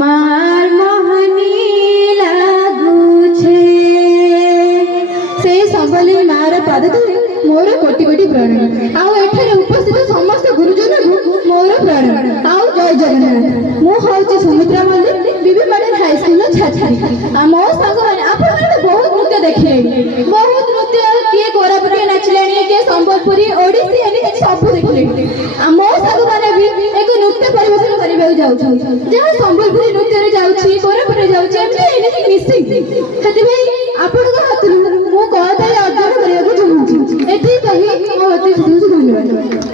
मार मोहनी लागुछे से संबली मार पाद धरे मोर कोटि कोटि प्रणाम आउ एठारे उपस्थित समस्त गुरुजन को मोर प्रणाम आउ जय जगन्नाथ मु होची सुमित्रा मल्लिक बीबी मॉडल हाई स्कूल छात्री आ मो संग माने आपण माने बहुत नृत्य देखिले बहुत नृत्य किए कोरापुटी नाचलेनी के संबलपुरी ओडिसी एनी सब देखिले आ मो संग माने भी एक नृत्य परिवेशन करिबा जाउछु जहा संबलपुरी नृत्य रे जाउछि कोरापुटी जाउछि एनी मिसिंग हति भाई आपण को हाथ मु कहता अर्जन करिया को चाहूछि एति कहि मो अति धन्यवाद।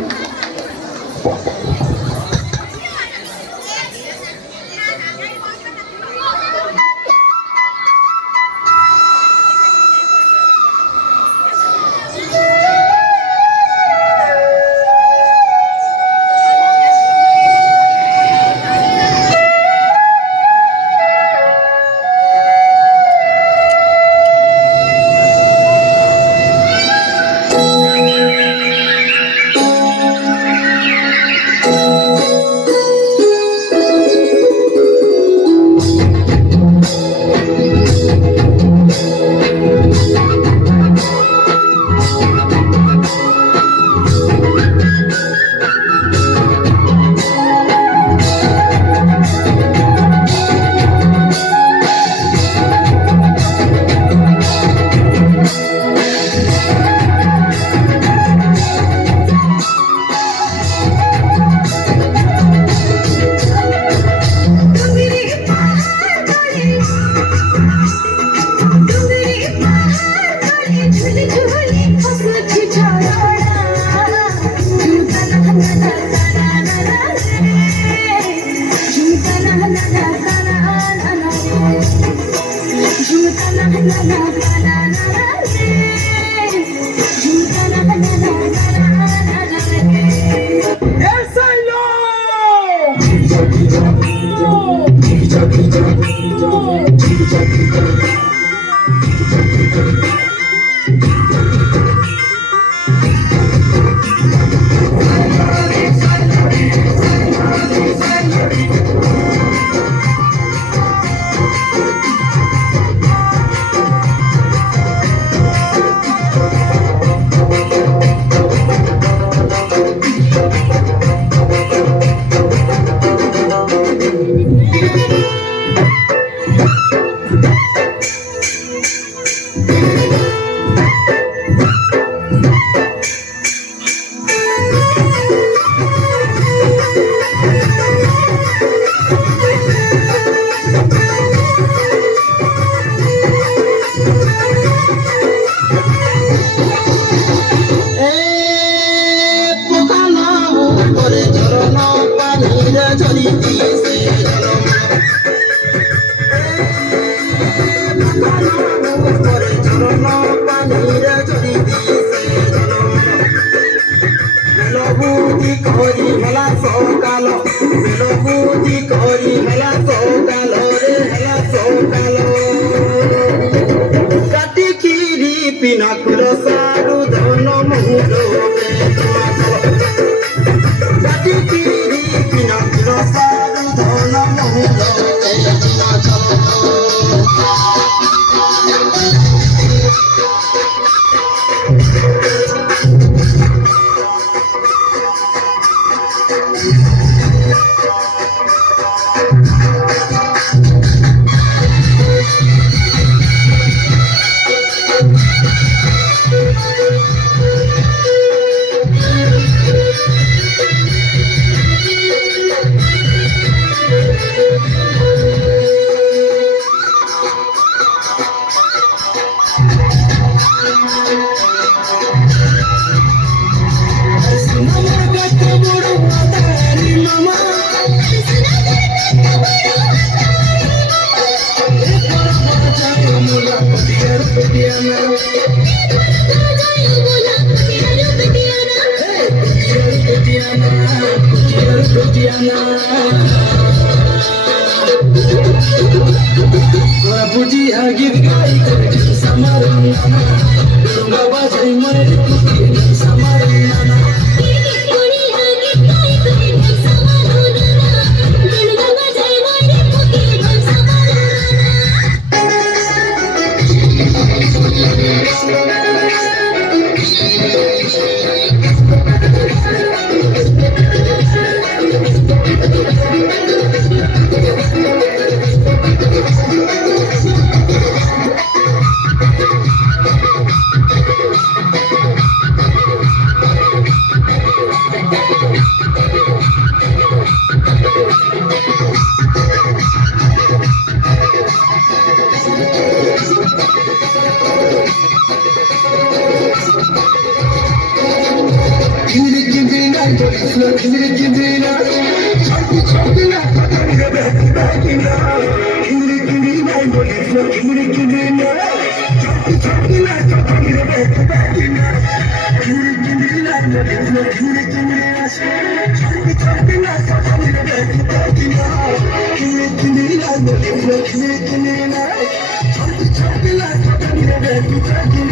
Thank you.